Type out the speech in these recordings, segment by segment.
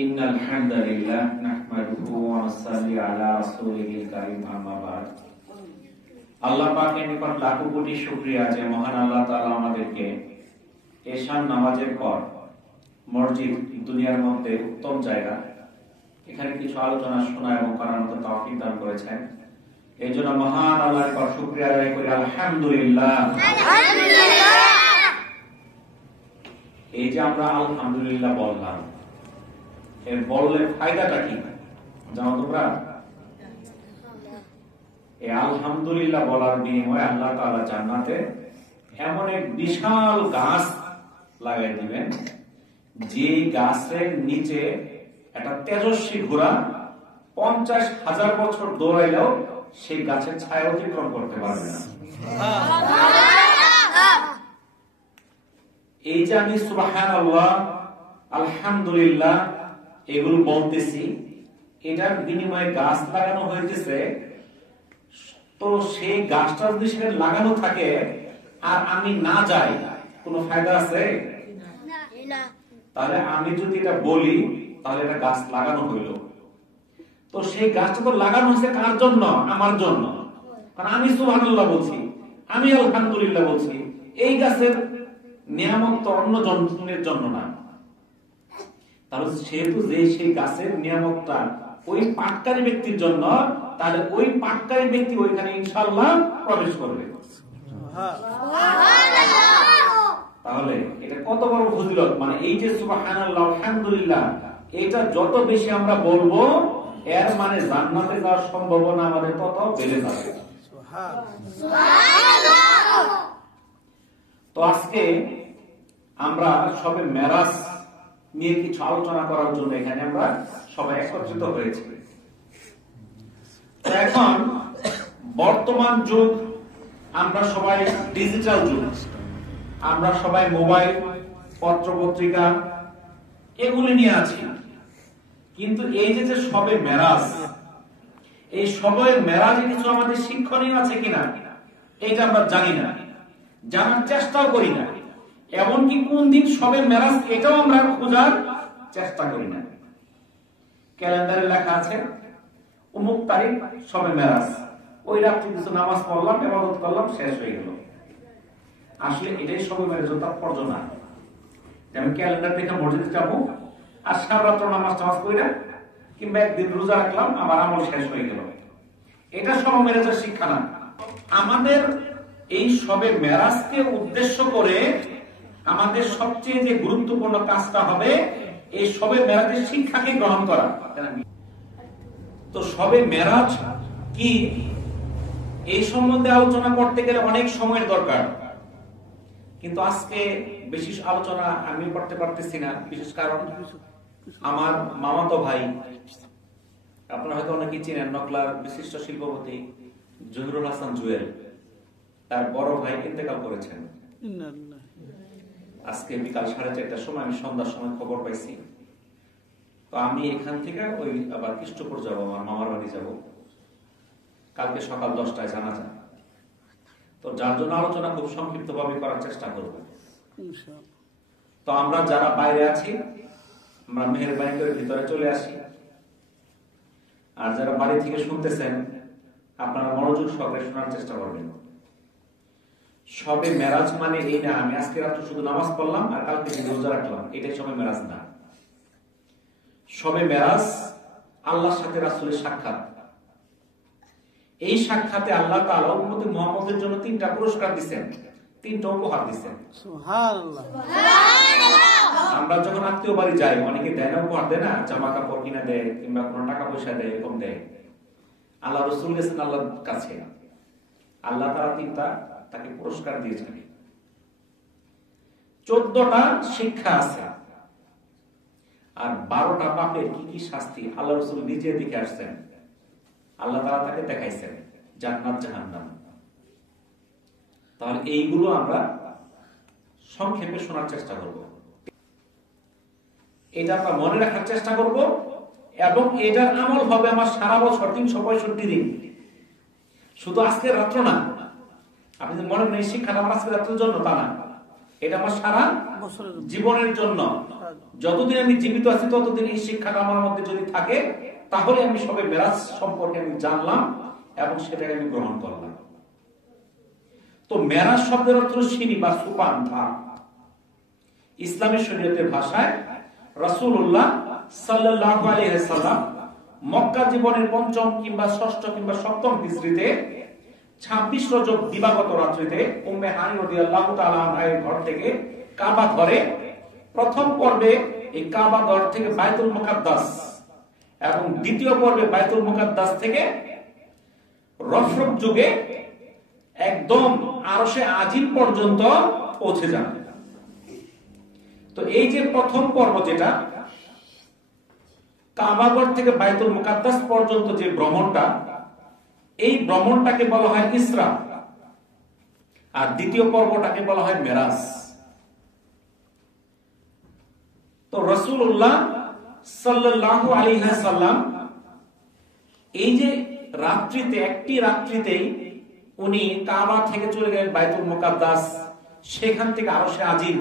ইন্নাল হামদালিল্লাহ নাহমাদুহু ওয়া নুসাল্লি আলা রাসূলিল কারীম আম্মা বা'দ। আল্লাহ পাকের নিকট লাখো কোটি শুকরিয়া যে মহান আল্লাহ তাআলা আমাদেরকে এশার নামাজের পর মসজিদ দুনিয়ার মধ্যে উত্তম জায়গা, এখানে কিছু আলোচনা শোনা এবং করার মতো তৌফিক দান করেছেন। এই জন্য মহান আল্লাহর পর শুকরিয়া আদায় করি আলহামদুলিল্লাহ। এই যে আমরা আলহামদুলিল্লাহ বললাম, এর বললে ফায়দাটা কি জানো তোমরা? এই আলহামদুলিল্লাহ বলার বিনিময়ে আল্লাহ তাআলা জান্নাতে এমন এক বিশাল গাছ লাগাই দিবেন, যে গাছের নিচে একটা তেজস্বী ঘোড়া 50,000 বছর দৌড়াইলেও সেই গাছের ছায়া অতিক্রম করতে পারবে না। এই যে আমি সুবহানাল্লাহ, আলহামদুলিল্লাহ এগুলো বলতেছি, এটার বিনিময়ে গাছ লাগানো হয়েছে। তো সেই গাছটা যদি সেখানে লাগানো থাকে আর আমি না যাই, কোনো ফায়দা আছে? তাহলে আমি যদি এটা বলি তাহলে এটা গাছ লাগানো হইল। তো সেই গাছটা তো লাগানো হয়েছে কার জন্য? আমার জন্য। কারণ আমি সুবহানাল্লাহ বলছি, আমি আলহামদুলিল্লাহ বলছি। এই গাছের নিয়ামত তো অন্য জনের জন্য না। তাহলে সেহেতু যে সেই গাছের নিয়ামতটা ওই পাটকারী ব্যক্তির জন্য, তাহলে ওই পাটকারী ব্যক্তি ওইখানে ইনশাআল্লাহ প্রবেশ করবে। তাহলে এটা কত বড় ফজিলত! মানে এই যে সুবহানাল্লাহ, আলহামদুলিল্লাহ, এটা যত বেশি আমরা বলবো, এর মানে জান্নাতে যাওয়ার সম্ভাবনা আমাদের তত বেড়ে যাবে। তো আজকে আমরা সবে মেরাজ নিয়ে কিছু আলোচনা করার জন্য এখানে আমরা সবাই একত্রিত হয়েছি। এখন বর্তমান যুগ, আমরা সবাই ডিজিটাল যুগ, আমরা সবাই মোবাইল, পত্র পত্রিকা এগুলি নিয়ে আছি। কিন্তু এই যে সবে মেরাজ, এই সবে মেরাজে কিছু আমাদের শিক্ষণীয় আছে কিনা এটা আমরা জানি না, জানার চেষ্টাও করি না। এমনকি কোন দিন সবে মেরাজ এটাও আমরা খোঁজার চেষ্টা করি না। ক্যালেন্ডারে লেখা আছে অমুক তারিখ সবে মেরাজ, ওই রাত্রে কিছু নামাজ পড়লাম, ইবাদত করলাম, শেষ হয়ে গেল। আসলে এটাই সবে মেরাজের তাৎপর্য না। আমি ক্যালেন্ডার দেখে মসজিদে যাবো আর সারা রাত্র নামাজ টামাজ করি না, কিংবা একদিন রোজা রাখলাম, আমার আমল শেষ হয়ে গেল, এটা সবে মেরাজের শিক্ষা না। আমাদের এই সবে মেরাজকে উদ্দেশ্য করে আমাদের সবচেয়ে যে গুরুত্বপূর্ণ কাজটা হবে এই সবে মেরাজের শিক্ষাকে গ্রহণ করা। তো সবে মেরাজ কি, এই সম্বন্ধে আলোচনা করতে গেলে অনেক সময়ের দরকার, কিন্তু আজকে বেশি আলোচনা আমি করতে পারতেছি না। বিশেষ কারণ আমার মামাতো ভাই, আপনারা হয়তো অনেকেই চিনেন, নকলার বিশিষ্ট শিল্পপতি জহিরুল হাসান জুয়েল, তার বড় ভাই ইন্তেকাল করেছেন। আজকে বিকাল 4:30টার সময়, আমি সন্ধ্যার সময় খবর পাইছি। তো আমি এখান থেকে ওই আবার কৃষ্টপুর যাবো, আমার মামার বাড়ি যাব, কালকে সকাল 10টায় জানাজা। তো যার জন্য আলোচনা খুব সংক্ষিপ্ত ভাবে করার চেষ্টা করব। তো আমরা যারা বাইরে আছি, আমরা মেহেরবানি করে ভিতরে চলে আসি। আর যারা বাড়ি থেকে শুনতেছেন, আপনারা মনোযোগ সহকারে শোনার চেষ্টা করবেন। সবে মেরাজ মানে এই না আমি আজকে রাত্রে শুধু নামাজ পড়লাম আর কালকে রোজা রাখলাম, এটাই সবে মেরাজ না। সবে মেরাজ আল্লাহর সাথে রাসূলের সাক্ষাৎ। এই সাক্ষাতে আল্লাহ তাআলা উম্মতে মুহাম্মদের জন্য 3টা পুরস্কার দিবেন, 3টা উপহার দিবেন। সুবহানাল্লাহ। আমরা যখন আত্মীয় বাড়ি যাই, অনেকে দেয় না, উপহার দেয় না, জামা কাপড় কিনা দেয় কিংবা কোনো টাকা পয়সা দেয়, এরকম দেয়। আল্লাহ রাসূল গেছেন আল্লাহর কাছে, আল্লাহ তাআলা 3টা তাকে পুরস্কার দিয়েছেন। 14টা শিক্ষা আছে আর 12টা পাপের কি কি শাস্তি আল্লাহ রাসূল নিজে দেখে আসছেন। আল্লাহ তাআলা তাকে দেখাইছেন জান্নাত জাহান্নাম। তাহলে এইগুলো আমরা সংক্ষেপে শোনার চেষ্টা করব, এটা আমরা মনে রাখার চেষ্টা করব, এবং এটার আমল হবে আমার সারা বছর 365 দিন, শুধু আজকের রাত্র না। আপনি মনে করেন এই শিক্ষাটা আমার আজকের রাত্রের জন্য, তা না। এটা আমার সারা জীবনের জন্য, যতদিন আমি জীবিত আছি ততদিন এই শিক্ষাটা আমার মধ্যে যদি থাকে, তাহলে আমি সবে মেরাজ সম্পর্কে আমি জানলাম এবং সেটাকে আমি গ্রহণ করলাম। তো মেরাজ শব্দের অর্থ সিঁড়ি বা সোপান ধাপ। ইসলামী শরীয়তের ভাষায় রাসূলুল্লাহ সাল্লাল্লাহু আলাইহি ওয়াসাল্লাম মক্কা জীবনের পঞ্চম কিংবা ষষ্ঠ কিংবা সপ্তম তিথিতে 26 রজব দিবাগত রাত্রিতে উম্মে হানি রাদিয়াল্লাহু তাআলা আনহার ঘর থেকে কাবা ঘরে প্রথম পর্বে এই কাবা ঘর থেকে বাইতুল মুকাদ্দাস এবং দ্বিতীয় পর্বে বাইতুল মুকাদ্দাস থেকে রফরফ যুগে একদম আরশে আজিম পর্যন্ত পৌঁছে যান। তো এই যে প্রথম পর্ব যেটা কাবাগর থেকে বাইতুল মুকাদ্দাস পর্যন্ত যে ভ্রমণটা, এই ভ্রমণটাকে বলা হয় ইসরা, আর দ্বিতীয় পর্বটাকে বলা হয় মেরাজ। তো রাসূলুল্লাহ সাল্লাল্লাহু আলাইহি ওয়াসাল্লাম এই যে রাত্রিতে, একটি রাত্রিতেই উনি কাবা থেকে চলে গেলেন বাইতুল মুকাদ্দাস, সেখান থেকে আরশে আজিম।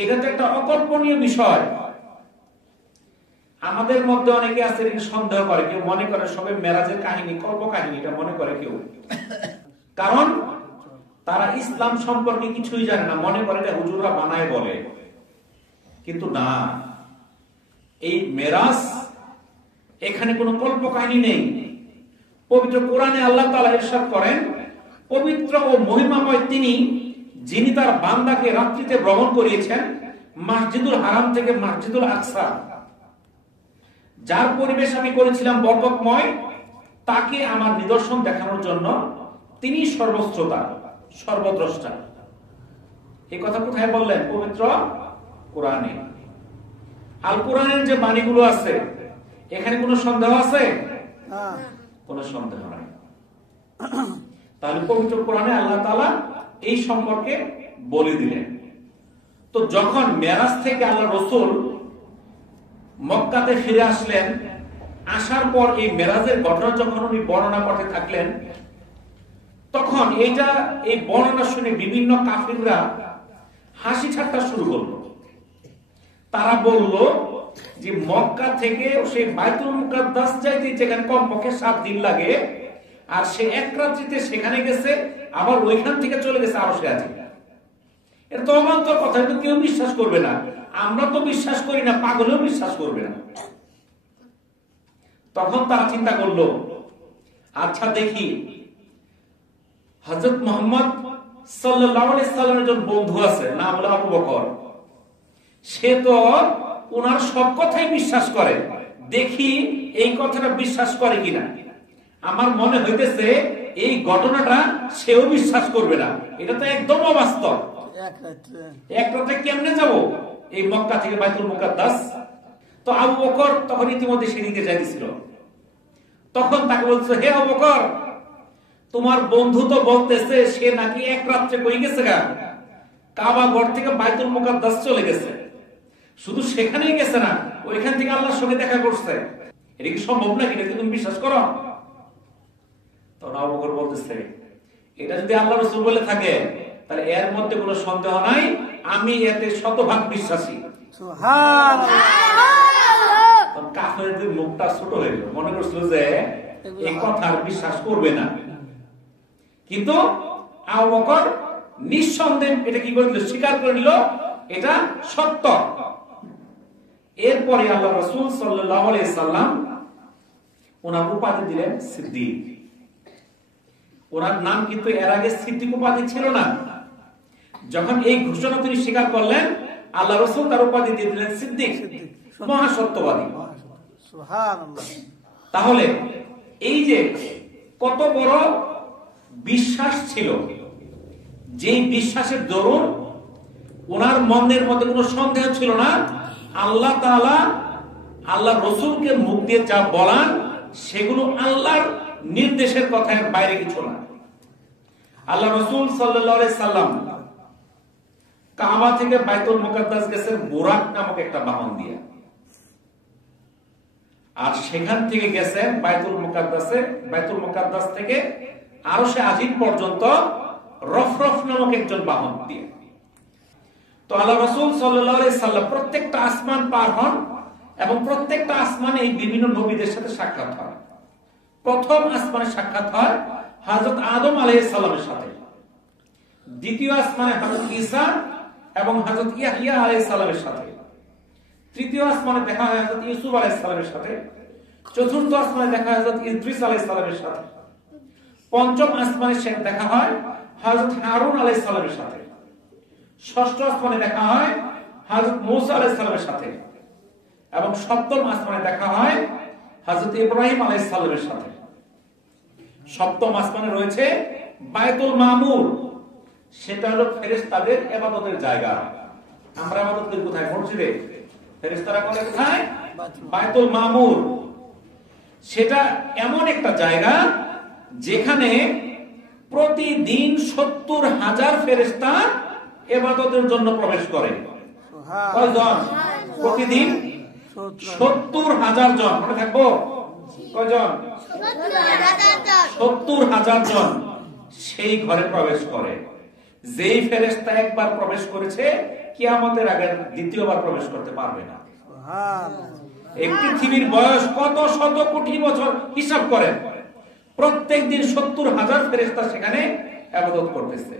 এটা তো একটা অকল্পনীয় বিষয়। আমাদের মধ্যে অনেকে আছে সন্দেহ করে, কেউ মনে করে সবে মেরাজের কাহিনী কল্প কাহিনী, এটা মনে করে কেউ, কারণ তারা ইসলাম সম্পর্কে কিছুই জানে না, মনে করে এটা হুজুররা বানায় বলে। কিন্তু না, এই মেরাজ এখানে কোনো কল্প কাহিনী নেই। পবিত্র কোরআনে আল্লাহ তাআলা ইরশাদ করেন, পবিত্র ও মহিমাময় তিনি যিনি তার বান্দাকে রাত্রিতে ভ্রমণ করিয়েছেন মসজিদুল হারাম থেকে মসজিদুল আকসা, যার পরিবেশ আমি করেছিলাম বরকতময়, তাকে আমার নিদর্শন দেখানোর জন্য তিনি সর্বশ্রোতা সর্বদ্রষ্টা। এই কথা কোথায় বললেন? পবিত্র কোরআনে। আল কোরআনের যে বাণীগুলো আছে, এখানে কোনো সন্দেহ আছে? কোনো সন্দেহ নাই। তাহলে পবিত্র কোরআনে আল্লাহ তাআলা এই সম্পর্কে বলে দিলেন। তো যখন মেরাজ থেকে আল্লাহ রাসূল মক্কাতে ফিরে আসলেন, আসার পর এই মেরাজের ঘটনা যখন উনি বর্ণনা করতে থাকলেন, তখন এই বর্ণনা শুনে বিভিন্ন কাফিররা হাসি ঠাট্টা শুরু করলো। তারা বলল যে মক্কা থেকে সেই বাইতুল মুকাদ্দাস যাইতে যেখানে কমপক্ষে 7 দিন লাগে, আর সে এক রাত্রিতে সেখানে গেছে, আবার ওইখান থেকে চলে গেছে আরশে আজিম। এটা তো অবান্তর কথা, কিন্তু কেউ বিশ্বাস করবে না। আমরা তো বিশ্বাস করি না, পাগলেও বিশ্বাস করবে না। তখন তারা চিন্তা করলো, আচ্ছা দেখি হযরত মুহাম্মদ সাল্লাল্লাহু আলাইহি সাল্লামের একজন বন্ধু আছে, নাম হলো আবু বকর। সে তো ওনার সব কথাই বিশ্বাস করে, দেখি এই কথাটা বিশ্বাস করে কিনা। আমার মনে হইতেছে এই ঘটনাটা সেও বিশ্বাস করবে না, এটা তো একদম অবাস্তব। এক রাতে কেমনে যাব এই মক্কা থেকে বাইতুল মুকাদ্দাস? তো আবু বকর তখন ইতিমধ্যে সেদিকে যাইতেছিল। তখন তাকে বলছে, হে আবু বকর, তোমার বন্ধু তো বলতেছে সে নাকি এক রাত্রে কই গেছে গা, কাবা ঘর থেকে বাইতুল মুকাদ্দাস চলে গেছে। শুধু সেখানেই গেছে না, ওইখান থেকে আল্লাহর সঙ্গে দেখা করছে। এটা কি সম্ভব নাকি? এটা কি তুমি বিশ্বাস করো? তখন আবু বকর বলতেছে, এটা যদি আল্লাহ রাসূল বলে থাকে তাহলে এর মধ্যে কোনো সন্দেহ নাই, আমি এতে শতভাগ বিশ্বাসী। সুবহানাল্লাহ। কাফেরদের মুখটা ছোট হয়ে গেল, মনে করছিল যে এই কথা বিশ্বাস করবে না। কিন্তু আবু বকর নিঃসন্দেহে এটা কি করে দিল, স্বীকার করে নিল এটা সত্য। এরপরে আল্লাহ রাসূল সাল্লাল্লাহু আলাইহি সাল্লাম ওনার উপাধি দিলেন সিদ্দিক। ওনার নাম কিন্তু এর আগে সিদ্দিক উপাধি ছিল না। যখন এই ঘোষণা তিনি স্বীকার করলেন, আল্লাহ রাসূল তার উপাধি দিয়ে দিলেন সিদ্দিক, মহাসত্যবাদী। সুবহানাল্লাহ। তাহলে এই যে কত বড় বিশ্বাস ছিল, যেই বিশ্বাসের দরুন ওনার মনের মধ্যে কোনো সন্দেহ ছিল না। আল্লাহ তাআলা আল্লাহ রাসূলকে মুখ দিয়ে যা বলান সেগুলো আল্লাহর নির্দেশের কথার বাইরে কিছু না। আল্লাহ রাসূল সাল্লাল্লাহু আলাইহি সাল্লাম কাবা থেকে বাইতুল মুকাদ্দাস গেছেন বুরাক নামক একটা বাহন দিয়ে, আর সেখান থেকে গেছেন বাইতুল মুকাদ্দাস থেকে আরশে আজিম পর্যন্ত রফরফ নামক একজন বাহন দিয়ে। তো আল্লাহ রাসূল সাল্লাল্লাহু আলাইহি সাল্লাম প্রত্যেকটা আসমান পার হন এবং প্রত্যেকটা আসমানে এই বিভিন্ন নবীদের সাথে সাক্ষাৎ হয়। প্রথম আসমানে সাক্ষাৎ হয় হযরত আদম আলাইহিস সালামের সাথে, দ্বিতীয় আসমানে হযরত ঈসা এবং হযরত ইয়াহইয়া আলাইহিস সালামের সাথে, তৃতীয় আসমানে দেখা হয় হযরত ইউসুফ আলাইহিস সালামের সাথে, চতুর্থ আসমানে দেখা হয় হযরত ইদ্রিস আলাইহিস সালামের সাথে, পঞ্চম আসমানে দেখা হয় হযরত হারুন আলাইহিস সালামের সাথে, ষষ্ঠ আসমানে দেখা হয় হযরত মূসা আলাইহিস সালামের সাথে এবং সপ্তম আসমানে দেখা হয় হযরত ইব্রাহিম আলাইহিস সালামের সাথে। সপ্তম আসমানে রয়েছে বাইতুল মামুর, সেটা হলো ফেরেশতাদের ইবাদতের জায়গা। আমরা ইবাদত করি কোথায়? মসজিদে। ফেরেশতারা করে কোথায়? বাইতুল মামুর। সেটা এমন একটা জায়গা যেখানে প্রতিদিন 70,000 ফেরেশতা ইবাদতের জন্য প্রবেশ করে। কয়জন? প্রতিদিন 70,000 জন। মনে থাকবো কয়জন? 70,000 জন সেই ঘরে প্রবেশ করে। যেই ফেরেশতা একবার প্রবেশ করেছে কিয়ামতের আগে দ্বিতীয়বার প্রবেশ করতে পারবে না। এই পৃথিবীর বয়স কত শত কোটি বছর হিসাব করেন, প্রত্যেকদিন 70,000 ফেরেশতা সেখানে ইবাদত করতেছে।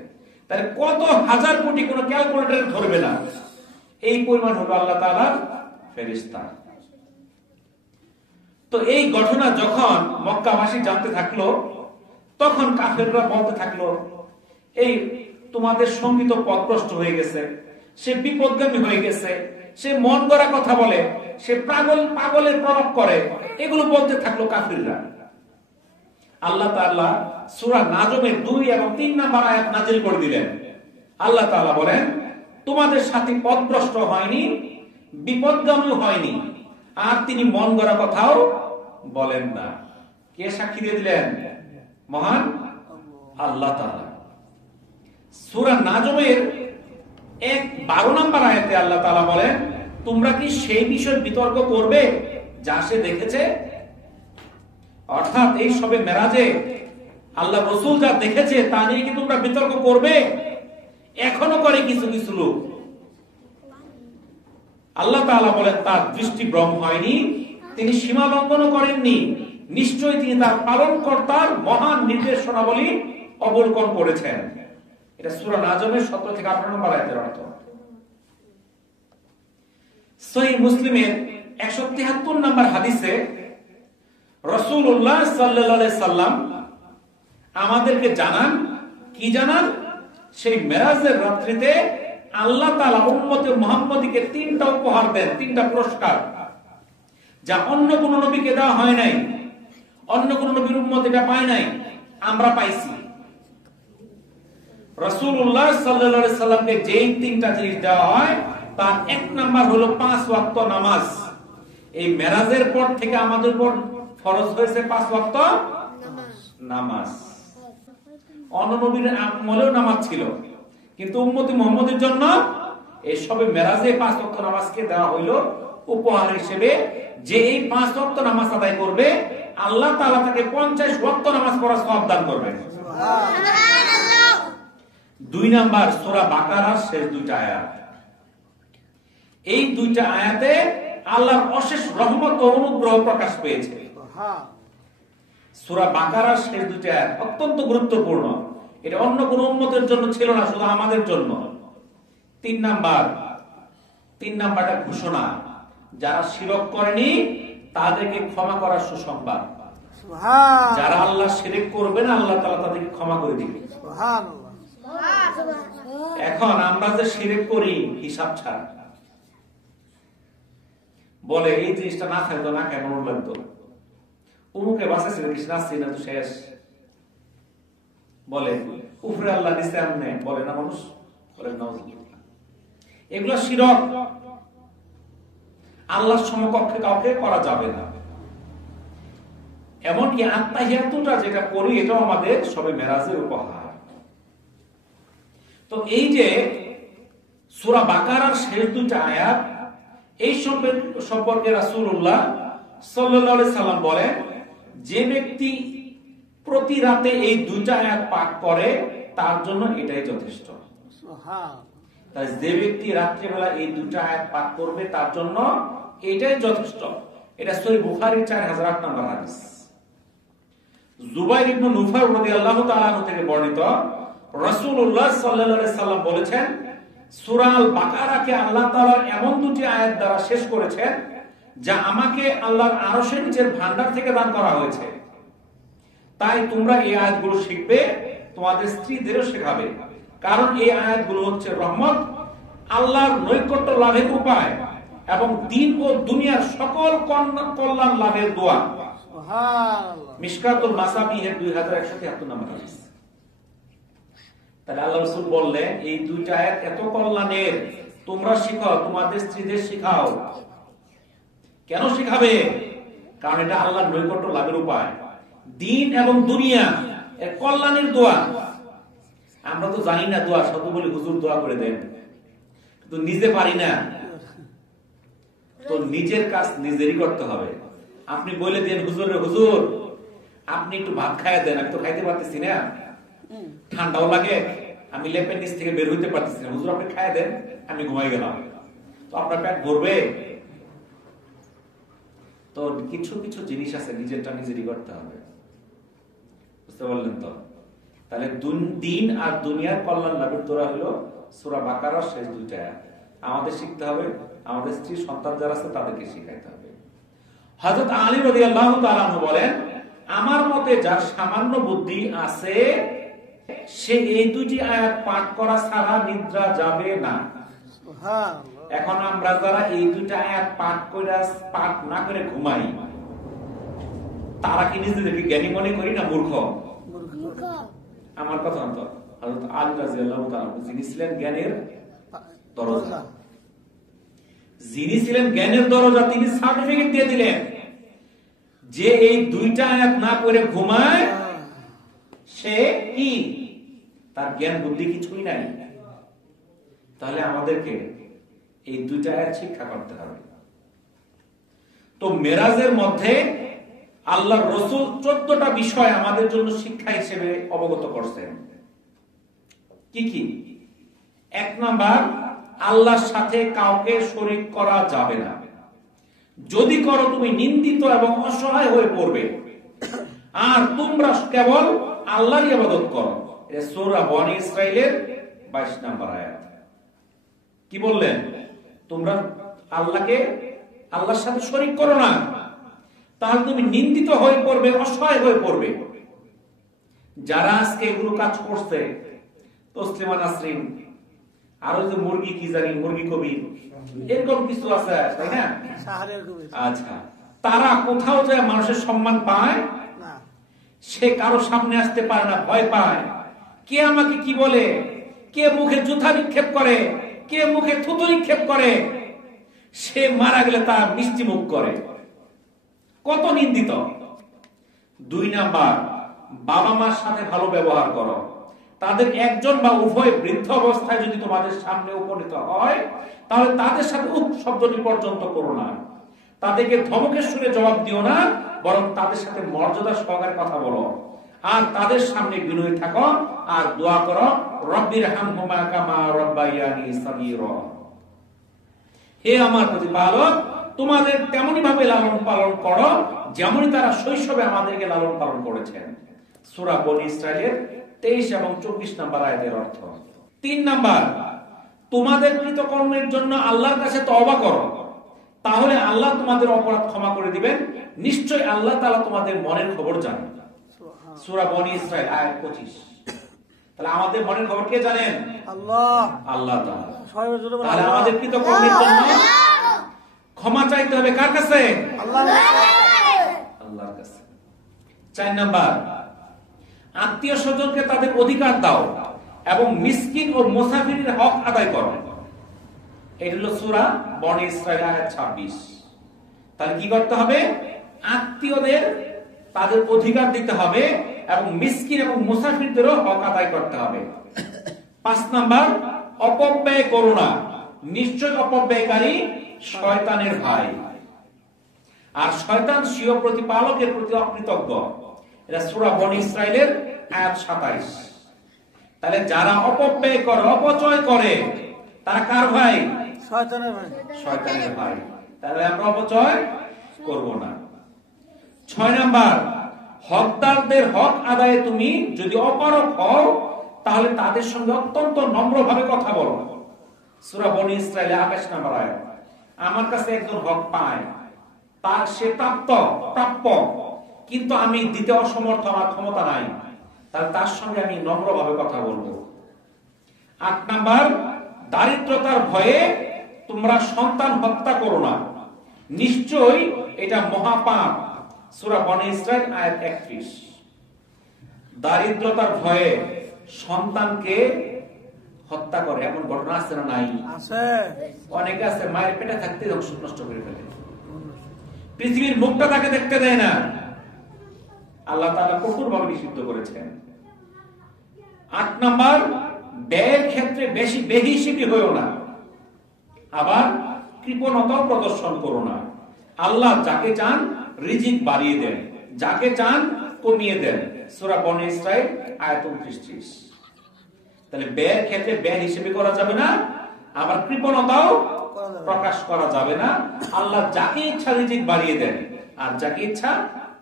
তাহলে কত হাজার কোটি, কোন ক্যালকুলেটর ধরবে না, এই পরিমাণ হলো আল্লাহ তাআলার ফেরেশতা। তো এই ঘটনা যখন মক্কাবাসী জানতে থাকলো, তখন কাফেররা বলতে থাকলো, এই তোমাদের সঙ্গী তো পথভ্রষ্ট হয়ে গেছে, সে বিপদগামী হয়ে গেছে, সে মন গড়া কথা বলে, সে পাগলের প্রভাব করে, এগুলো বলতে থাকলো কাফিররা। আল্লাহ তাআলা সূরা নাজমের 2 এবং 3 নম্বর আয়াত নাযিল করে দিলেন। আল্লাহ তাআলা বলেন, তোমাদের সাথী পথভ্রষ্ট হয়নি, বিপদগামী হয়নি, আর তিনি মন গড়া কথাও বলেন না। কে সাক্ষী দিয়ে দিলেন? মহান আল্লাহ তাআলা। সূরা নাজমের 12 নম্বর আয়াতে আল্লাহ তাআলা বলেন, তোমরা কি সেই বিষয়ে বিতর্ক করবে যা সে দেখেছে? অর্থাৎ এই সবে মেরাজে আল্লাহ রাসূল যা দেখেছে তা নিয়ে কি তোমরা বিতর্ক করবে? এখনো করে কিছু কিছু লোক। আল্লাহ তাআলা বলেন, তার দৃষ্টি ভ্রম হয়নি, তিনি সীমা লঙ্ঘনও করেননি, নিশ্চয়ই তিনি তার পালনকর্তার মহান নির্দেশনাবলী অবলোকন করেছেন। এটা সূরা নাজমের 17 থেকে 18 নম্বর আয়াতের অর্থ। সহিহ মুসলিমের 173 নম্বর হাদিসে রাসূলুল্লাহ সাল্লাল্লাহু আলাইহি সাল্লাম আমাদেরকে জানান, কি জানান? সেই মেরাজের রাত্রিতে আল্লাহ তাআলা উম্মতে মুহাম্মাদীকে 3টা উপহার দেন, 3টা পুরস্কার, যা অন্য কোন নবীকে দেওয়া হয় নাই, অন্য কোন নবীর উম্মত এটা পায় নাই, আমরা পাইছি। রাসূলুল্লাহ সাল্লাল্লাহু আলাইহি সাল্লামকে যেই 3টা জিনিস দেওয়া হয় তার 1 নাম্বার হলো 5 ওয়াক্ত নামাজ। এই মেরাজের পর থেকে আমাদের উপর ফরজ হয়েছে 5 ওয়াক্ত নামাজ। অন্য নবীর আমলেও নামাজ ছিল, কিন্তু উম্মতি মুহাম্মদের জন্য এই সবে মেরাজে 5 ওয়াক্ত নামাজকে দেওয়া হইল উপহার হিসেবে। যে এই 5 ওয়াক্ত নামাজ আদায় করবে আল্লাহ তাআলা তাকে 50 ওয়াক্ত নামাজ পড়ার সওয়াব দান করবেন। সুবহানাল্লাহ। 2 নাম্বার সূরা বাকারার শেষ 2টা আয়াত। এই 2টা আয়াতে আল্লাহর অশেষ রহমত ও অনুগ্রহ প্রকাশ পেয়েছে। সূরা বাকারার শেষ 2টা আয়াত অত্যন্ত গুরুত্বপূর্ণ। এটা অন্য কোন উম্মতের জন্য ছিল না, শুধু আমাদের জন্য। 3 নাম্বারটা ঘোষণা, যারা শিরক করেনি তাদেরকে ক্ষমা করার সুসংবাদ। সুবহান। যারা আল্লাহ শিরক করবে না আল্লাহ তাআলা তাদেরকে ক্ষমা করে দিবেন। সুবহানাল্লাহ। এখন আমরা যে শিরক করি হিসাব ছাড়া, বলে এই জিনিসটা না খাইতো না কেমন লাগতো, উমুকে বাঁচাইছিল কৃষ্ণ আসছি না তো শেষ, বলে উপরে আল্লাহ নিচে আমনে, বলে না মানুষ, বলে নাউযুবিল্লাহ। এগুলো শিরক, আল্লাহর সমকক্ষে কাউকে করা যাবে না। এমনকি আত্মাহিয়াতুটা যেটা করি এটাও আমাদের সবে মেরাজের উপহার। তো এই যে সূরা বাকারার শেষ 2টা আয়াত, এই সম্পর্কে রাসূলুল্লাহ সাল্লাল্লাহু আলাইহি সাল্লাম বলেন, যে ব্যক্তি প্রতি রাতে এই 2টা আয়াত পাঠ করে তার জন্য এটাই যথেষ্ট। তাই যে ব্যক্তি রাত্রিবেলা এই দুইটা আয়াত পাঠ করবে তার জন্য এটাই যথেষ্ট। এটা সহিহ বুখারীর 4008 নম্বর হাদিস। জুবাইর ইবনে নুফার রাদিয়াল্লাহু তাআলা থেকে বর্ণিত, রাসূলুল্লাহ সাল্লাল্লাহু আলাইহি সাল্লাম বলেছেন, সূরা আল বাকারাকে আল্লাহ তাআলা এমন দুটি আয়াত দ্বারা শেষ করেছেন যা আমাকে আল্লাহর আরশের নিচের ভান্ডার থেকে দান করা হয়েছে। তাই তোমরা এই আয়াতগুলো শিখবে, তোমাদের স্ত্রীদেরও শেখাবে, কারণ এই আয়াতগুলো হচ্ছে রহমত, আল্লাহর নৈকট্য লাভের উপায় এবং দ্বীন ও দুনিয়ার সকল কল্যাণ লাভের দোয়া। সুবহানাল্লাহ। মিশকাতুল মাসাবিহের 2173 নম্বর হাদিস। তাহলে আল্লাহ রাসূল বললেন এই দুইটা আয়াত এত কল্যাণের, তোমরা শিখাও, তোমাদের স্ত্রীদের শিখাও। কেন শিখাবে? কারণ এটা আল্লাহর নৈকট্য লাভের উপায়, দ্বীন এবং দুনিয়া এর কল্যাণের দোয়া। আমরা তো জানি না দোয়া, শুধু বলি হুজুর দোয়া করে দেন, কিন্তু নিজে পারি না। তো নিজের কাজ নিজেরই করতে হবে। আপনি বলে দেন হুজুর, হুজুর আপনি একটু ভাত খাইয়ে দেন, আমি তো খাইতে পারতেছি না, ঠান্ডাও লাগে, আমি লেপের নিচ থেকে বের হইতে পারতেছি না, হুজুর আপনি খাইয়ে দেন, আমি ঘুমাই গেলাম। তো আপনার পেট ভরবে? তো কিছু কিছু জিনিস আছে নিজেরটা নিজেরই করতে হবে, বুঝতে পারলেন তো? তাহলে দিন আর দুনিয়ার কল্যাণ লাভের দোয়া হলো সূরা বাকারার শেষ দুইটা আয়াত। আমাদের শিখতে হবে, আমাদের স্ত্রী সন্তান যারা আছে তাদেরকে শিখাইতে হবে। হযরত আলী রাদিয়াল্লাহু তাআলা বলেন, আমার মতে যার সামান্য বুদ্ধি আছে সে এই দুটি আয়াত পাঠ করা ছাড়া নিদ্রা যাবে না। সুবহানাল্লাহ। এখন আমরা যারা এই দুইটা আয়াত পাঠ না করে ঘুমাই, তারা কি নিজেদেরকে জ্ঞানী মনে করি না মূর্খ? আমার কথা তো হযরত আলী রাদিয়াল্লাহু তাআলা যিনি ছিলেন জ্ঞানের দরজা, যিনি ছিলেন জ্ঞানের দরজা, তিনি সার্টিফিকেট দিয়ে দিলেন যে এই দুইটা আয়াত না করে ঘুমায় সে কি, তার জ্ঞান বুদ্ধি কিছুই নাই। তাহলে আমাদেরকে এই দুইটা আয়াত শিক্ষা করতে হবে। তো মেরাজের মধ্যে আল্লাহর রাসূল 14টা বিষয় আমাদের জন্য শিক্ষা হিসেবে অবগত করছেন। কি কি? 1 নাম্বার, আল্লাহর সাথে কাউকে শরীক করা যাবে না। যদি করো তুমি নিন্দিত এবং অসহায় হয়ে পড়বে। আর তোমরা কেবল আল্লাহর ইবাদত করো। এটা সূরা বনী ইসরাইলের 22 নম্বর আয়াত। কি বললেন? তোমরা আল্লাহর সাথে শরীক করো না, তাহলে তুমি নিন্দিত হয়ে পড়বে, অসহায় হয়ে পড়বে। যারা আজকে এগুলো কাজ করছে, তসলিমা নাসরিন, আরো যে মুরগি কি জানি, মুরগি কবির, এরকম কিছু আছে, তাই না? আচ্ছা, তারা কোথাও যায় মানুষের সম্মান পায় না, সে কারো সামনে আসতে পারে না, ভয় পায়। কে আমাকে কি বলে, কে মুখে জুতা নিক্ষেপ করে, কে মুখে থুতু নিক্ষেপ করে, সে মারা গেলে তার মিষ্টি মুখ করে। কত নিন্দিত। 2 নাম্বার, বাবা মার সাথে ভালো ব্যবহার করো। তাদের একজন বা উভয় বৃদ্ধ অবস্থায় যদি তোমাদের সামনে উপনীত হয়, তাহলে তাদের সাথে উপ শব্দটি পর্যন্ত করো না। তাদেরকে ধমকের সুরে জবাব দিও না, বরং তাদের সাথে মর্যাদা সহকারে কথা বলো। আর তাদের সামনে বিনয়ী থাকো আর দোয়া করো, রব্বিরহামহুমা কামা রাব্বায়ানি সাগীরা। হে আমার প্রতিপালক, তোমাদের তেমনি ভাবে লালন পালন করো যেমনই তারা শৈশবে আমাদেরকে লালন পালন করেছেন। সূরা বনী ইসরাইলের 23 এবং 24 নম্বর আয়াতের অর্থ। 3 নাম্বার, তোমাদের কৃতকর্মের জন্য আল্লাহর কাছে তওবা করো, তাহলে আল্লাহ তোমাদের অপরাধ ক্ষমা করে দিবেন। নিশ্চয়ই আল্লাহ তাআলা তোমাদের মনের খবর জানেন। সূরা বনী ইসরাইল আয়াত 25। তাহলে আমাদের মনের খবর কে জানেন? আল্লাহ। আল্লাহ তাআলা। তাহলে আমাদের কৃতকর্মের জন্য ক্ষমা চাইতে হবে কার কাছে? আল্লাহর কাছে। 4 নাম্বার, আত্মীয় স্বজনকে তাদের অধিকার দাও এবং মিসকিন ও মুসাফিরের হক আদায় করো। এটা হলো সূরা বনী ইসরাইল আয়াত 26। তাহলে কি করতে হবে? আত্মীয়দের তাদের অধিকার দিতে হবে এবং মিসকিন এবং মুসাফিরদেরও হক আদায় করতে হবে। 5 নাম্বার, অপব্যয় করো না, নিশ্চয় অপব্যয়কারী শয়তানের ভাই, আর শয়তান স্বীয় প্রতিপালকের প্রতি অকৃতজ্ঞ। এটা সূরা বনী ইসরাইলের আয়াত 27। তাহলে যারা অপব্যয় করে, অপচয় করে, তারা কার ভাই? শয়তানের ভাই। শয়তানের ভাই। তাহলে আমরা অপচয় করব না। 6 নাম্বার, হকদারদের হক আদায়ে তুমি যদি অপারগ হও তাহলে তাদের সঙ্গে অত্যন্ত নম্রভাবে কথা বলো। সূরা বনী ইসরাইল 28 নম্বর আয়াত। আমার কাছে একজন হক পায়, তার সে প্রাপ্য, কিন্তু আমি দিতে অসমর্থ, আমার ক্ষমতা নাই, তাহলে তার সঙ্গে আমি নম্রভাবে কথা বলবো। 8 নাম্বার, দারিদ্রতার ভয়ে তোমরা সন্তান হত্যা করো না, নিশ্চয়ই এটা মহাপাপ। সূরা বনী ইসরাইল আয়াত 31। দারিদ্রতার ভয়ে সন্তানকে হত্যা করে এমন ঘটনা আছে না নাই? আছে। অনেকে আছে মায়ের পেটে থাকতে নষ্ট করে ফেলে, পৃথিবীর মুখটা তাকে দেখতে দেয় না। আল্লাহ তাআলা কঠোরভাবে নিষিদ্ধ করেছেন। 8 নাম্বার, ব্যয়ের ক্ষেত্রে বেশি বেহিশিবি হয়ো না, আবার কৃপণতাও প্রদর্শন করো না। আল্লাহ যাকে চান রিজিক বাড়িয়ে দেন, যাকে চান কমিয়ে দেন। সূরা বনী ইসরাইল আয়াত 29-30। তাহলে ব্যয়ের ক্ষেত্রে ব্যয় হিসেবে করা যাবে না, আবার কৃপণতাও প্রকাশ করা যাবে না। আল্লাহ যাকে ইচ্ছা রিজিক বাড়িয়ে দেন আর যাকে ইচ্ছা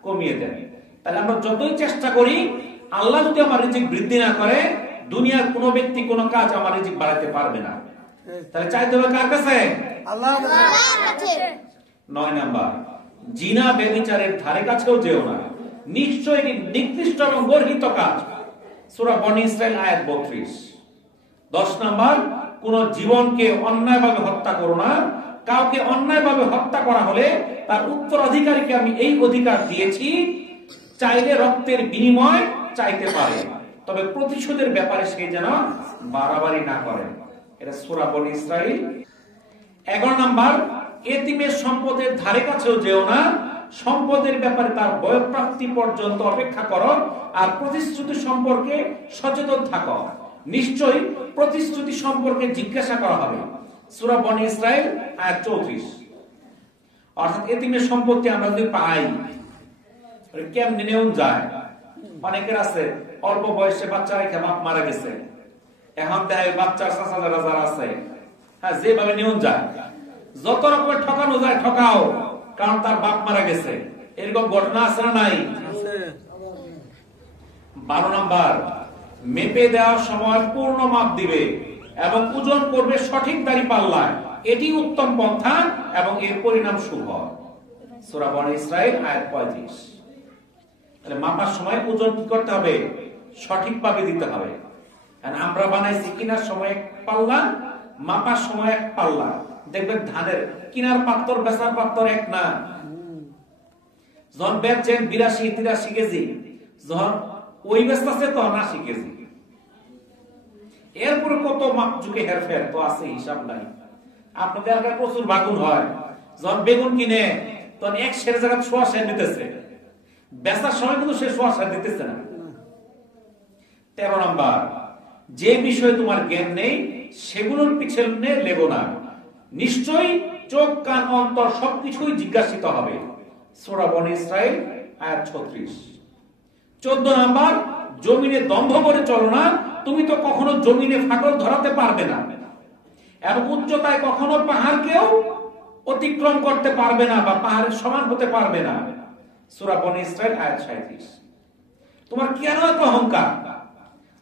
কমিয়ে দেন। তাহলে আমরা যতই চেষ্টা করি, আল্লাহ যদি আমার রিজিক বৃদ্ধি না করে, দুনিয়ার কোনো ব্যক্তি কোনো কাজ আমার রিজিক বাড়াতে পারবে না। তাহলে চাইতে হবে কার কাছে? আল্লাহর কাছে। 9 নাম্বার, জিনা ব্যভিচারের ধারে কাছেও যেও না, নিশ্চয়ই এটি নিকৃষ্ট এবং গর্হিত কাজ। সূরা বনী ইসরাইল আয়াত 32। 10 নাম্বার, কোন জীবনকে অন্যায়ভাবে হত্যা করো না, কাউকে অন্যায়ভাবে হত্যা করা হলে তার উত্তরাধিকারীকে আমি এই অধিকার দিয়েছি, চাইলে রক্তের বিনিময় চাইতে পারে, তবে প্রতিশোধের ব্যাপারে সে যেন বাড়াবাড়ি না করে। এটা সূরা বনী ইসরাইল। 11 নাম্বার, এতিমের সম্পদের ধারে কাছেও যেও না, সম্পদের ব্যাপারে তার বয়ঃপ্রাপ্তি পর্যন্ত অপেক্ষা করো, আর প্রতিশ্রুতি সম্পর্কে সচেতন থাকো, নিশ্চয়ই প্রতিশ্রুতি সম্পর্কে জিজ্ঞাসা করা হবে। সূরা বনী ইসরাইল আয়াত 34। অর্থাৎ এতিমের সম্পত্তি আমরা যদি পাই, কেমনে নেওয়া যায়? অনেকের আছে অল্প বয়সে বাচ্চা রেখে বাপ মারা গেছে, এখন তাই বাচ্চার চাচা যারা আছে, হ্যাঁ, যেভাবে নেওয়া যায়, যত রকমের ঠকানো যায় ঠকাও, কারণ তার বাপ মারা গেছে। এরকম ঘটনা আছে না নাই? 12 নাম্বার, মেপে দেওয়ার সময় পূর্ণ মাপ দিবে এবং ওজন করবে সঠিক দাড়ি পাল্লায়, এটি উত্তম পন্থা এবং এর পরিণাম শুভ। সূরা বনী ইসরাইল আয়াত 35। তাহলে মাপার সময় ওজন কি করতে হবে? সঠিকভাবে দিতে হবে। আমরা বানাইছি কিনার সময় এক পাল্লা, মাপার সময় এক পাল্লা। দেখবেন ধানের কিনার পাত্তর বেচার পাত্তর এক না। যখন বেচছেন 82-83 কেজি, যখন ওই বেচতেছে তখন 80 কেজি। এরপরে কত মাপ যুগে হেরফের তো আছে, হিসাব নাই। আপনাদের এলাকায় প্রচুর বাগুন হয়, যখন বেগুন কিনে তখন 1 সের জায়গা 1.5 সের নিতেছে, বেচার সময় কিন্তু সে 1.5 সের দিতেছে না। 13 নাম্বার, যে বিষয়ে তোমার জ্ঞান নেই সেগুলোর পিছনে লেগো না, নিশ্চয়ই চোখ কান অন্তর সবকিছুই জিজ্ঞাসিত হবে। সূরা বনী ইসরাইল আয়াত 36। 14 নাম্বার, জমিনে দম্ভ করে চলো না, তুমি তো কখনো জমিনে ফাটল ধরাতে পারবে না, এবং উচ্চতায় কখনো পাহাড়কেও অতিক্রম করতে পারবে না বা পাহাড়ের সমান হতে পারবে না। সূরা বনী ইসরাইল আয়াত 37। তোমার কেন এত অহংকার?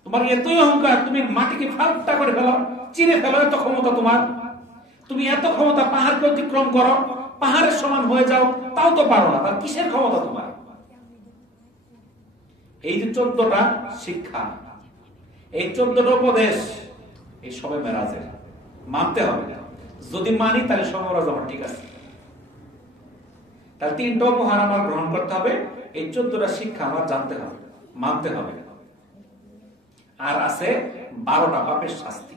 তোমার এতই অহংকার, তুমি মাটিকে ফালটা করে ফেলো, চিরে ফেলো, এত ক্ষমতা তোমার। তুমি এত ক্ষমতা, পাহাড়কে অতিক্রম করো, পাহাড়ের সমান হয়ে যাও, তাও তো পারো না, তার কিসের ক্ষমতা তোমার? এই যে 14টা শিক্ষা, এই 14টা উপদেশ, এই সবে মেরাজের মানতে হবে। যদি মানি তাহলে সবে মেরাজ আমার ঠিক আছে। তাহলে 3টা উপহার আমার গ্রহণ করতে হবে, এই 14টা শিক্ষা আমার জানতে হবে, মানতে হবে। আর আছে 12টা পাপের শাস্তি।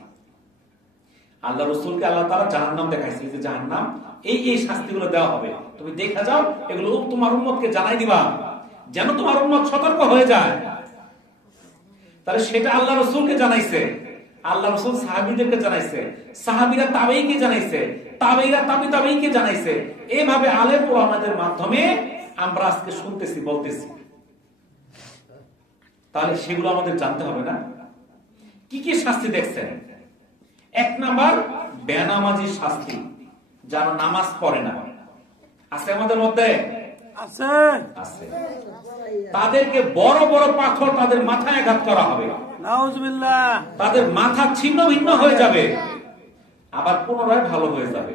আল্লাহ রাসূলকে আল্লাহ তাআলা জাহান্নাম দেখাইছে, যে জাহান্নাম এই শাস্তিগুলো দেওয়া হবে, তুমি দেখা যাও, এগুলো তোমার উম্মতকে জানাই দিবা, যেন তোমার উম্মত সতর্ক হয়ে যায়। তাহলে সেটা আল্লাহ রাসূলকে জানাইছে, আল্লাহ রাসূল সাহাবীদেরকে জানাইছে, সাহাবীরা তাবেঈকে জানাইছে, তাবেঈরা তাবেঈকে জানাইছে। এইভাবে আলেম ওলামাদের মাধ্যমে আমরা আজকে শুনতেছি, বলতেছি। তাহলে সেগুলো আমাদের জানতে হবে না? কি কি শাস্তি দেখছেন? এক নাম্বার বেনামাজির শাস্তি, যারা নামাজ পড়ে না। আছে আমাদের মধ্যে? আছে। তাদেরকে বড় বড় পাথর তাদের মাথায় আঘাত করা হবে, নাউজুবিল্লাহ। তাদের মাথা ছিন্ন ভিন্ন হয়ে যাবে, আবার পুনরায় ভালো হয়ে যাবে,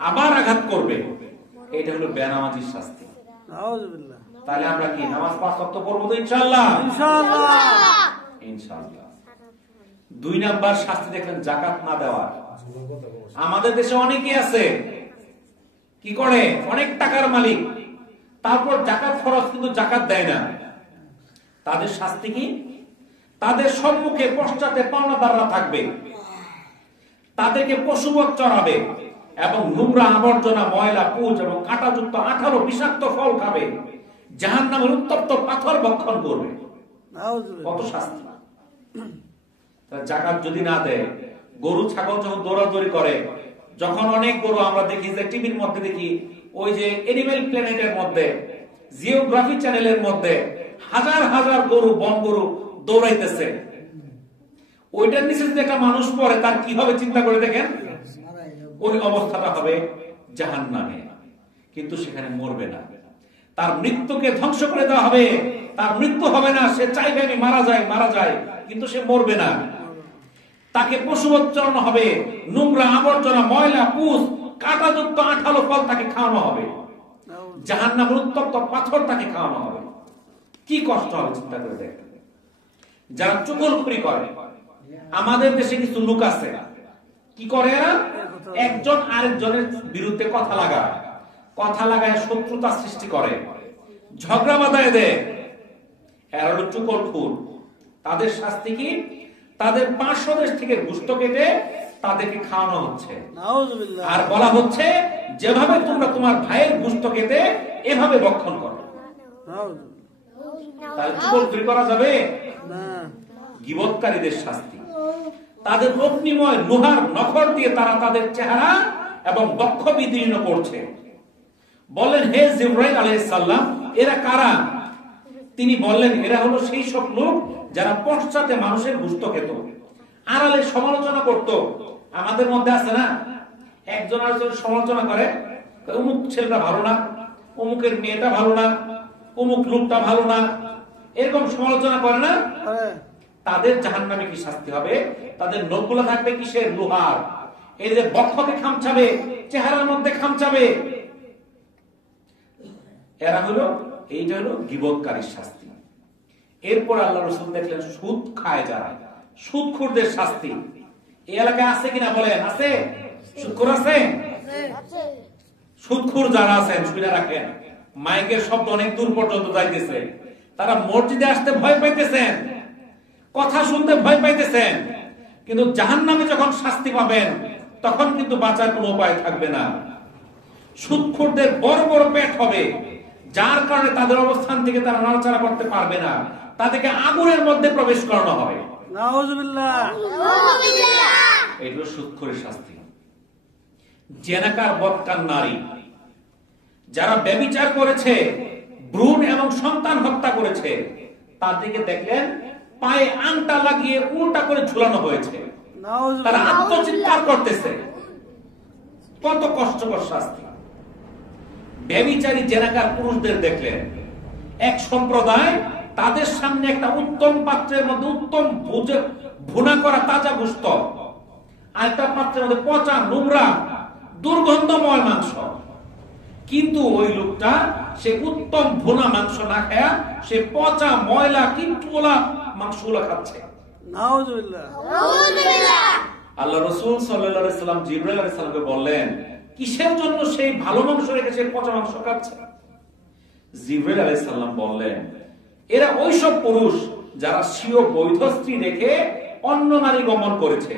আবার আঘাত করবে। এটা হলো বেনামাজির শাস্তি, নাউজুবিল্লাহ। তাহলে আমরা কি নামাজ 5 ওয়াক্ত পড়বো তো ইনশাআল্লাহ? ইনশাআল্লাহ, ইনশাআল্লাহ। 2 নাম্বার শাস্তি দেখেন যাকাত না দেওয়া। আমাদের দেশে অনেকেই আছে কি করে, অনেক টাকার মালিক, তারপর যাকাত খরচ কিন্তু যাকাত দেয় না। তাদের শাস্তি কি? তাদের সম্মুখে পশ্চাতে পাওনাদাররা থাকবে, তাদেরকে পশুবৎ চড়াবে এবং নোংরা আবর্জনা, ময়লা, পুঁজ এবং কাঁটাযুক্ত 18 বিষাক্ত ফল খাবে, জাহান্নামের উত্তপ্ত পাথর ভক্ষণ করবে। কত শাস্তি! যাকাত যদি না দেয়, গরু ছাগল যখন দৌড়াদৌড়ি করে, যখন অনেক গরু আমরা দেখি যে টিভির মধ্যে দেখি, ওই যে এনিম্যাল প্ল্যানেটের মধ্যে, জিওগ্রাফি চ্যানেলের মধ্যে হাজার হাজার গরু, বন গরু দৌড়াইতেছে, ওইটার নিচে যদি একটা মানুষ পড়ে তার কি হবে চিন্তা করে দেখেন। ওই অবস্থাটা হবে জাহান্নামে, কিন্তু সেখানে মরবে না, তার মৃত্যুকে ধ্বংস করে দেওয়া হবে। তার মৃত্যু হবে না, সে চাইবে আমি মারা যায়, কিন্তু সে মরবে না। তাকে পশুবৎ চড়ানো হবে, নোংরা আবর্জনা, ময়লা, পুঁজ, কাঁটাযুক্ত 18 ফল তাকে খাওয়ানো হবে, জাহান্নামের উত্তপ্ত পাথর তাকে খাওয়ানো হবে। কি কষ্ট হবে চিন্তা করে দেখেন। যারা চুগলখড়ি করে, আমাদের দেশে কিছু লোক আছে কি করে, এরা একজন আরেকজনের বিরুদ্ধে কথা লাগায় শত্রুতা সৃষ্টি করে, ঝগড়া বাঁধায় দেয়। এরা হলো চুগলখোর। তাদের শাস্তি কি? তাদের 500 দেশ থেকে গোশত কেটে তাদেরকে খাওয়ানো হচ্ছে, আর বলা হচ্ছে যেভাবে তোমরা তোমার ভাইয়ের গোশত কেটে এভাবে ভক্ষণ করো। তাহলে চুগলখড়ি করা যাবে না। গীবতকারীদের শাস্তি, তাদের অগ্নিময় লোহার নখর দিয়ে তারা তাদের চেহারা এবং বক্ষ বিদীর্ণ করছে। বললেন, হে জিবরাইল আলাইহিস সালাম, এরা কারা? তিনি বললেন, এরা হলো সেই সব লোক যারা পশ্চাতে মানুষের গোশত খেত, আড়ালে সমালোচনা করত। আমাদের মধ্যে আছে না, একজন আরেকজনের সমালোচনা করে, অমুক ছেলেটা ভালো না, অমুকের মেয়েটা ভালো না, অমুক লোকটা ভালো না, এরকম সমালোচনা করে না? তাদের জাহান্নামে কি শাস্তি হবে? তাদের নখগুলো থাকবে কিসের? লোহার। এদের বক্ষকে খামচাবে, চেহারার মধ্যে খামচাবে। এরা হলো, এইটা হলো গীবতকারীর শাস্তি। এরপর আল্লাহ রাসূল দেখলেন সুদ খায় যারা, সুদখোরদের শাস্তি। এই এলাকায় আছে কিনা বলেন? আছে? সুদখোর আছে? সুদখোর যারা আছেন শুনে রাখেন, মাইকের শব্দ অনেক দূর পর্যন্ত যাইতেছে, তারা মসজিদে আসতে ভয় পাইতেছেন, কথা শুনতে ভয় পাইতেছেন, কিন্তু জাহান্নামে যখন শাস্তি পাবেন তখন কিন্তু বাঁচার কোনো উপায় থাকবে না। সুদখোরদের বড় বড় পেট হবে, যার কারণে তাদের অবস্থান থেকে তারা নড়াচড়া করতে পারবে না, তাদেরকে আগুনের মধ্যে প্রবেশ করানো হবে। নাউজুবিল্লাহ, নাউজুবিল্লাহ। এগুলো সুদখোরের শাস্তি। জেনাকার, বদকার নারী, যারা ব্যভিচার করেছে, ভ্রূণ এবং সন্তান হত্যা করেছে, তাদেরকে দেখলেন পায়ে আংটা লাগিয়ে উল্টা করে ঝুলানো হয়েছে, তারা আত্মচিৎকার করতেছে। কত কষ্টকর শাস্তি। ব্যভিচারী জেনাকার পুরুষদের দেখলেন এক সম্প্রদায়, তাদের সামনে একটা উত্তম পাত্রের মধ্যে উত্তম ভুনা করা তাজা গোশত, আরেকটা পাত্রের মধ্যে পচা, নোংরা, দুর্গন্ধময় মাংস। কিন্তু ওই লোকটা সে উত্তম ভুনা মাংস না খায়া সে পচা, ময়লা, কিন্তুলা মাংসগুলো খাচ্ছে। নাউজুবিল্লাহ, নাউজুবিল্লাহ। আল্লাহ রাসূল সাল্লাল্লাহু আলাইহি সাল্লাম জিবরাইল আলাইহিস সালামকে বললেন, কিসের জন্য সেই ভালো মাংস রেখে সে পচা মাংস খাচ্ছে? জিবরাইল আলাইহিস সালাম বললেন, এরা ওইসব পুরুষ যারা স্বীয় বৈধ স্ত্রী রেখে অন্য নারী গমন করেছে,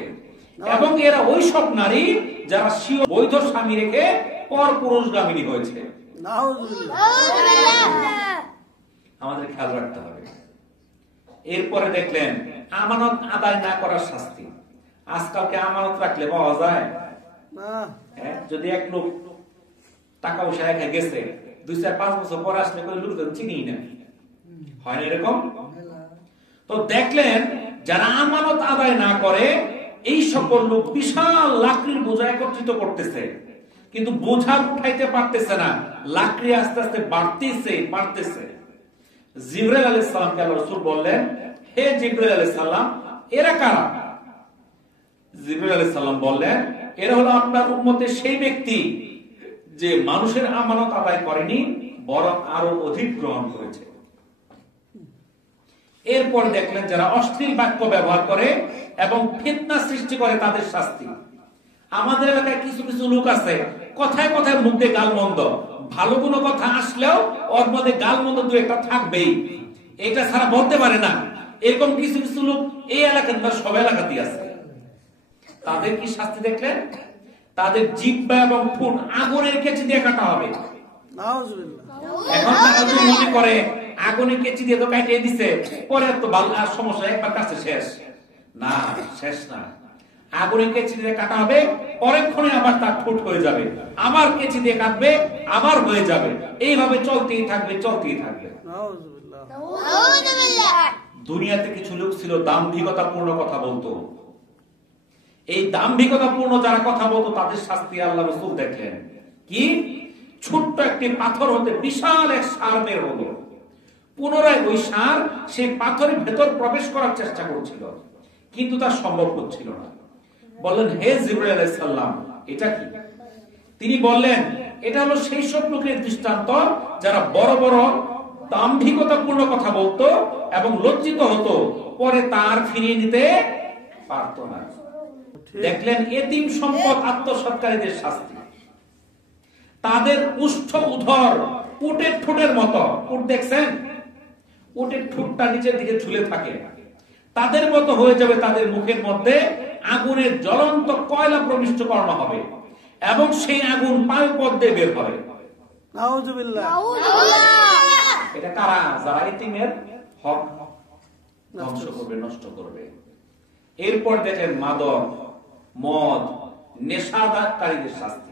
এবং এরা ওইসব নারী যারা স্বীয় বৈধ স্বামী রেখে পর পুরুষগামিনী হয়েছে। আমাদের খেয়াল রাখতে হবে। এরপরে দেখলেন আমানত আদায় না করার শাস্তি। আজকালকে আমানত রাখলে পাওয়া যায় না। যদি এক লোক টাকা পয়সা রেখে গেছে, 2-4-5 বছর পর আসলে কোনো লোকজন চিনি না, হয় না এরকম? তো দেখলেন যারা আমানত আদায় না করে এই সকল লোক বিশাল লাকড়ির বোঝা একত্রিত করতেছে, কিন্তু বোঝা উঠাইতে পারতেছে না, লাকড়ি আস্তে আস্তে বাড়তেছে। জিবরাইল আলাইহিস সালামকে আল্লাহ রাসূল বললেন, হে জিবরাইল আলাইহিস সালাম, এরা কারা? জিবরাইল আলাইহিস সালাম বললেন, এরা হলো আপনার উম্মতের সেই ব্যক্তি যে মানুষের আমানত আদায় করেনি, বরং আরো অধিক গ্রহণ করেছে। এরপর দেখলেন যারা অশ্লীল বাক্য ব্যবহার করে এবং ফিতনা সৃষ্টি করে তাদের শাস্তি। আমাদের এলাকায় কিছু কিছু লোক আছে, কথায় কথায় মুখ দিয়ে গালমন্দ, ভালো কোনো কথা আসলেও ওর মধ্যে গালমন্দ দু একটা থাকবেই, এটা ছাড়া বলতে পারে না। এরকম কিছু কিছু লোক এই এলাকার না, সব এলাকাতেই আছে। তাদের কি শাস্তি দেখলেন? তাদের জিহ্বা এবং ঠোঁট আগুনের কেচি দিয়ে কাটা হবে। এখন তারা যদি মনে করে আগুনের কেচি দিয়ে তো কাটিয়ে দিছে, পরে তো ভালো আর সমস্যা, একবার কাছে শেষ না, শেষ না। আগুনের কেচি দিয়ে কাটা হবে, পরেক্ষণে আবার তার ঠোঁট হয়ে যাবে, আবার কেচি দিয়ে কাটবে, আবার হয়ে যাবে, এইভাবে চলতেই থাকবে। দুনিয়াতে কিছু লোক ছিল দাম্ভিকতাপূর্ণ কথা বলতো। এই দাম্ভিকতাপূর্ণ যারা কথা বলতো তাদের শাস্তি আল্লাহ রাসূল দেখলেন কি? ছোট্ট একটি পাথর হতে বিশাল এক ষাঁড় বের হলো। পুনরায় ওই ষাঁড় সেই পাথরের ভেতর প্রবেশ করার চেষ্টা করছিল, কিন্তু তা সম্ভব হচ্ছিল না। বললেন, হে জিবরাইল আলাইহিস সালাম, এটা কি? তিনি বললেন, এটা হলো সেই সব লোকের দৃষ্টান্ত যারা বড় বড় দাম্ভিকতাপূর্ণ কথা বলতো এবং লজ্জিত হতো, পরে তার ফিরিয়ে নিতে পারত না। দেখলেন এতিম সম্পদ আত্মসৎকারীদের শাস্তি। তাদের উষ্ঠ উধর উটের ঠোঁটের মতো, উট দেখছেন? উটের ঠোঁটটা নিচের দিকে ঝুলে থাকে, তাদের মতো হয়ে যাবে। তাদের মুখের মধ্যে আগুনের জ্বলন্ত কয়লা প্রবিষ্ট করানো হবে এবং সেই আগুন পায়ুপথ দিয়ে বের হবে। নাউজুবিল্লাহ। এটা কারা? যারা এতিমের হক ধ্বংস করবে, নষ্ট করবে। এরপর দেখেন মাদক, মদ, নেশাদারকারীদের শাস্তি।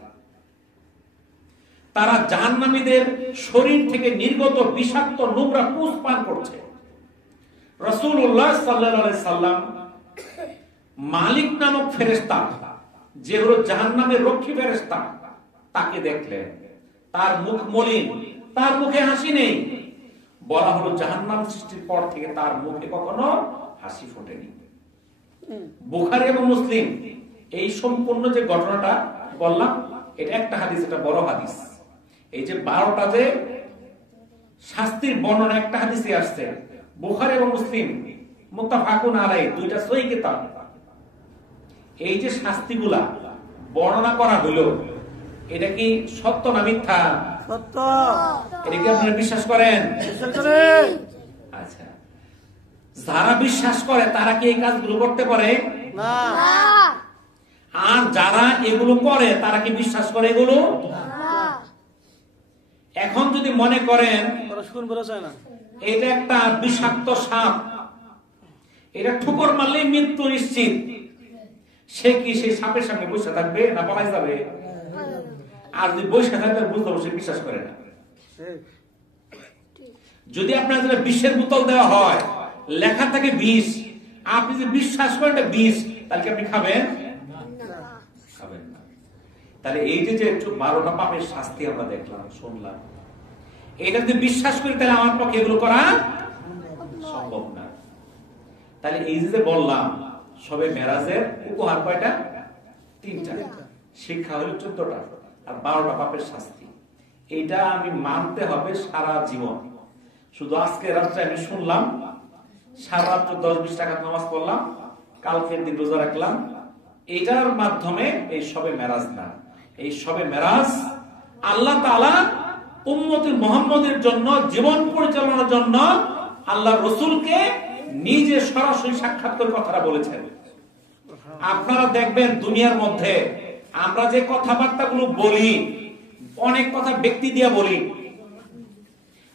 তারা জাহান্নামীদের শরীর থেকে নির্গত বিষাক্ত নোংরা পুষ পান করছে। রাসূলুল্লাহ সাল্লাল্লাহু আলাইহি সাল্লাম মালিক নামক ফেরেশতা, যে হলো জাহান্নামের রক্ষী ফেরেশতা, তাকে দেখলেন। তার মুখ মলিন, তার মুখে হাসি নেই। বলা হলো জাহান্নাম সৃষ্টির পর থেকে তার মুখে কখনো হাসি ফোটেনি। বুখারী এবং মুসলিম এই সম্পূর্ণ যে ঘটনাটা বললাম, এটা একটা হাদিস, এটা বড় হাদিস। এই যে 12টা যে শাস্তির বর্ণনা একটা হাদিসে আসছে, বুখারী এবং মুসলিম মুত্তাফাকুন আলাইহি, দুইটা সহিহ কিতাব। এই যে শাস্তিগুলা বর্ণনা করা হলো, এটা কি সত্য না মিথ্যা? সত্য। এটা কি আপনারা বিশ্বাস করেন? বিশ্বাস করেন। আচ্ছা, যারা বিশ্বাস করে তারা কি এই কাজগুলো করতে পারে? না। আর যারা এগুলো করে তারা কি বিশ্বাস করে এগুলো? না। এখন যদি মনে করেন এটা একটা বিষাক্ত সাপ, এটা ঠুকর মারলেই মৃত্যু নিশ্চিত, সে কি সেই সাপের সামনে বসে থাকবে না পালাই যাবে? আর যদি বসে থাকবে বুঝতে সে বিশ্বাস করে না। যদি আপনার বিষের বোতল দেওয়া হয়, লেখা থাকে বিষ, আপনি যদি বিশ্বাস করেন এটা বিষ, তাহলে কি আপনি খাবেন? খাবেন না। তাহলে এই যে 12টা পাপের শাস্তি আমরা দেখলাম, শুনলাম, এটা যদি বিশ্বাস করি তাহলে আমার পক্ষে এগুলো করা সম্ভব না। তাহলে এই যে বললাম, সবে মেরাজের উপহার কয়টা? 3টা। শিক্ষা হলো 14টা, আর 12টা পাপের শাস্তি। এটা আমি মানতে হবে সারা জীবন। শুধু আজকে রাত্রে আমি শুনলাম, সারা রাত্র 10-20 টাকা নামাজ পড়লাম, কালকের দিন রোজা রাখলাম, এটার মাধ্যমে এই সবে মেরাজ না। এই সবে মেরাজ আল্লাহ তাআলা উম্মতে মুহাম্মদের জন্য, জীবন পরিচালনার জন্য আল্লাহ রাসূলকে নিজে সরাসরি সাক্ষাৎ করে কথাটা বলেছেন। আপনারা দেখবেন দুনিয়ার মধ্যে আমরা যে কথাবার্তাগুলো বলি, অনেক কথা ব্যক্তি দিয়ে বলি।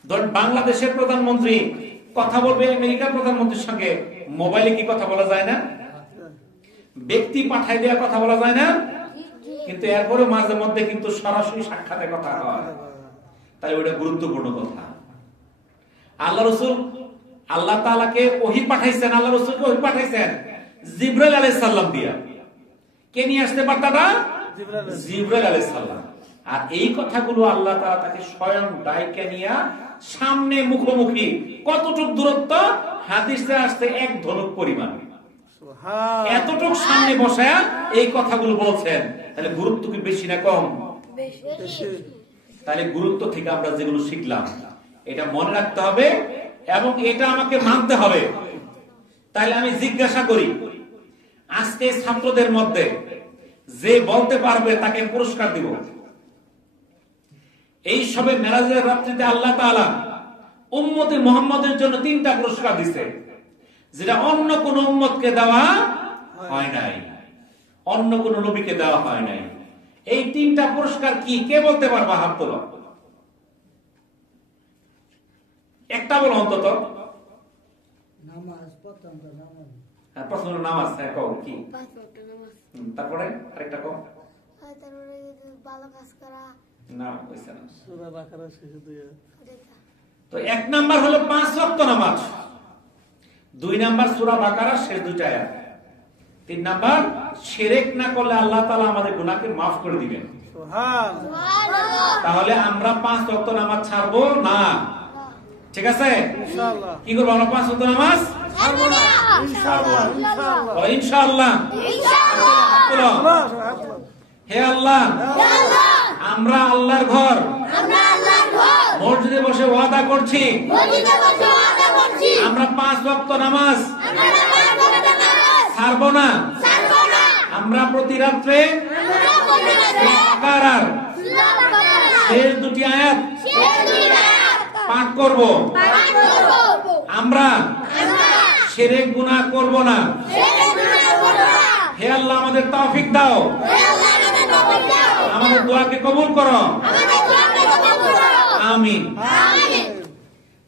ধরেন বাংলাদেশের প্রধানমন্ত্রী কথা বলবে আমেরিকার প্রধানমন্ত্রীর সঙ্গে, মোবাইলে কি কথা বলা যায় না? ব্যক্তি পাঠাই দেওয়া কথা বলা যায় না? কিন্তু এরপরে মাঝে মধ্যে কিন্তু সরাসরি সাক্ষাতে কথা হয়। তাই ওটা গুরুত্বপূর্ণ কথা। আল্লাহ রাসূল, আল্লাহ তাআলাকে ওহী পাঠাইছেন, আল্লাহ রাসূলকে ওহী পাঠাইছেন জিবরাইল আলাইহিস সালাম দিয়া। কে নিয়ে আসতে বার্তাটা? জিবরাইল আলাইহিস সালাম। আর এই কথাগুলো আল্লাহ তাআলা তাকে স্বয়ং ডাইকা নিয়া সামনে মুখোমুখি, কতটুক দূরত্ব? হাদিসে আসছে এক ধনুক পরিমাণ, এতটুক সামনে বসায়া এই কথাগুলো বলছেন। তাহলে গুরুত্ব কি বেশি না কম? তাহলে গুরুত্ব থেকে আমরা যেগুলো শিখলাম এটা মনে রাখতে হবে এবং এটা আমাকে মানতে হবে। তাহলে আমি জিজ্ঞাসা করি, আজকে ছাত্রদের মধ্যে যে বলতে পারবে তাকে পুরস্কার দিব। এই সবে মেরাজের রাত্রিতে আল্লাহ তাআলা উম্মতে মুহাম্মাদের জন্য 3টা পুরস্কার দিয়েছে, যেটা অন্য কোন উম্মতকে দেওয়া হয় নাই, অন্য কোন নবীকে দেওয়া হয় নাই। এই 3টা পুরস্কার কি? কে বলতে পারবা? হাত তোলো। একটা বলো অন্তত। প্রথম নামাজ। কি তারপরে? আরেকটা কও। তো 1 নাম্বার হলো 5 ওয়াক্ত নামাজ, 2 নাম্বার সূরা বাকারা শেষ 2টা আয়াত, 3 নাম্বার শিরক না করলে আল্লাহ তাআলা আমাদের গুনাহকে maaf করে দিবেন। সুবহানাল্লাহ। তাহলে আমরা 5 ওয়াক্ত নামাজ ছাড়বো না, ঠিক আছে? ইনশাআল্লাহ। কি করব আমরা? 5 ওয়াক্ত নামাজ ছাড়বো না ইনশাআল্লাহ। ইনশাআল্লাহ ইনশাআল্লাহ ইনশাআল্লাহ। হে আল্লাহ, আমরা আল্লাহর ঘর, মসজিদে বসে ওয়াদা করছি আমরা 5 ওয়াক্ত নামাজ ছাড়বো না। আমরা প্রতি রাত্রে বাকারার শেষ 2টি আয়াত পাঠ করব। আমরা শিরক গুনাহ করব না। হে আল্লাহ, আমাদের তৌফিক দাও, আমাদের দোয়াকে কবুল করো, আমিন।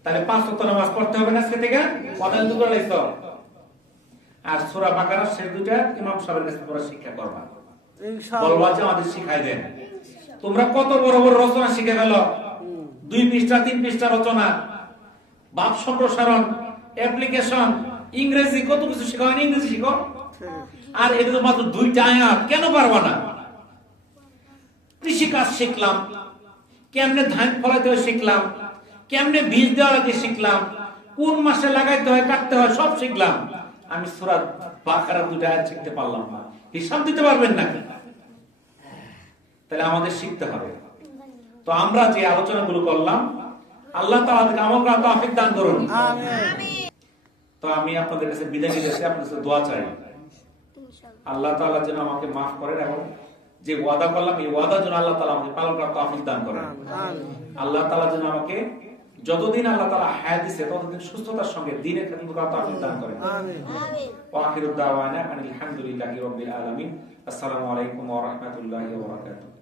তাহলে 5 ওয়াক্ত নামাজ পড়তে হবে না আজকে থেকে? কতদিন করে লাইছো? আর সূরা বাকারার শেষ 2টা ইমাম সাহেবের কাছে তোমরা শিক্ষা করবা, ইনশাআল্লাহ। বলবা যে আমাদের শিখাই দেন। তোমরা কত বড় বড় রচনা শিখে গেল, 2 পৃষ্ঠা 3 পৃষ্ঠা রচনা, ভাব সম্প্রসারণ, অ্যাপ্লিকেশন, ইংরেজি, কত কিছু শেখা হয়। ইংরেজি শিখো, আর এটা তো মাত্র 2টা আয়াত। কেন পারবা না? কৃষি কাজ শিখলাম, কেমনে ধান ফলাইতে হয় শিখলাম, কেমনে বীজ দেওয়া লাগে শিখলাম, কোন মাসে লাগাইতে হয় কাটতে হয় সব শিখলাম। আমি সূরা বাকারা 2টা আয়াত শিখতে পারলাম না, হিসাব দিতে পারবেন নাকি? তাহলে আমাদের শিখতে হবে। তো আমরা যে আলোচনাগুলো করলাম, আল্লাহ তাআলা আমাদেরকে আমল করার তৌফিক দান করুন, আমিন। তো আমি আপনাদের কাছে বিদায় নিতেছি, আপনাদের কাছে দোয়া চাই আল্লাহ তাআলা যেন আমাকে maaf করেন এবং যে ওয়াদা করলাম এই ওয়াদা যেন আল্লাহ তাআলা আমাকে পালন করার তৌফিক দান করেন, আমিন। আল্লাহ তাআলা যেন আমাকে যতদিন আল্লাহ তাআলা হায়াত দিয়েছে ততদিন সুস্থতার সঙ্গে দ্বীনের খেদমত করার তৌফিক দান করেন, আমিন। ওয়া আখিরু দাওয়ানা আলহামদুলিল্লাহি রাব্বিল আলামিন। আসসালামু আলাইকুম ওয়া রাহমাতুল্লাহি ওয়া বারাকাতুহু।